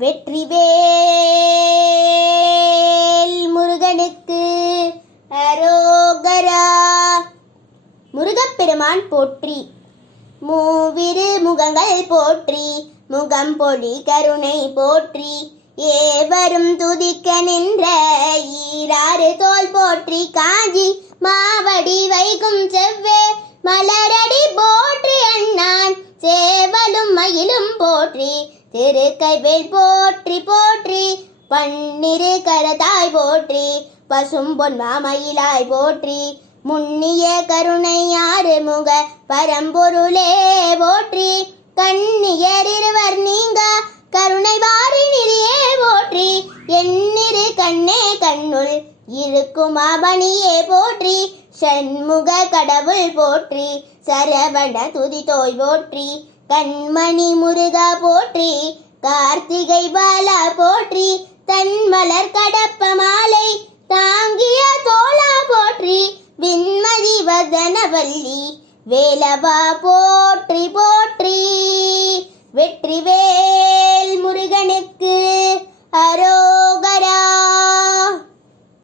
வெற்றிவேல் முருகனுக்கு அரோகரா. முருகப்பெருமான் போற்றி. மூவிரு முகங்கள் போற்றி, முகம் பொழி கருணை போற்றி, ஏவரும் துதிக்க நின்ற ஈராறு தோல் போற்றி, காஞ்சி மாவடி வைகும் செவ்வே மலரடி போற்றி, அண்ணான் சேவலும் மயிலும் போற்றி, திருக்கைவேல் போற்றி போற்றி, பன்னிரு கரதாய் போற்றி, பசும் பொன் மாமயிலாய் போற்றி, முன்னிய கருணை ஆறு முக பரம்பொருளே போற்றி, கண்ணியர் இருவர் நீங்க கருணை வாரி நிறியே போற்றி, எண்ணிரு கண்ணே கண்ணுள் இருக்கும் அவனியே போற்றி, சண்முக கடவுள் போற்றி, சரவண துதித்தோய் போற்றி, கண்மணி முருகா போற்றி, கார்த்திகை பாலா போற்றி, தன்மலர் கடப்ப மாலை தாங்கிய தோளா போற்றி, விண்மதி வதனவல்லி வேலவா போற்றி போற்றி. வெற்றிவேல்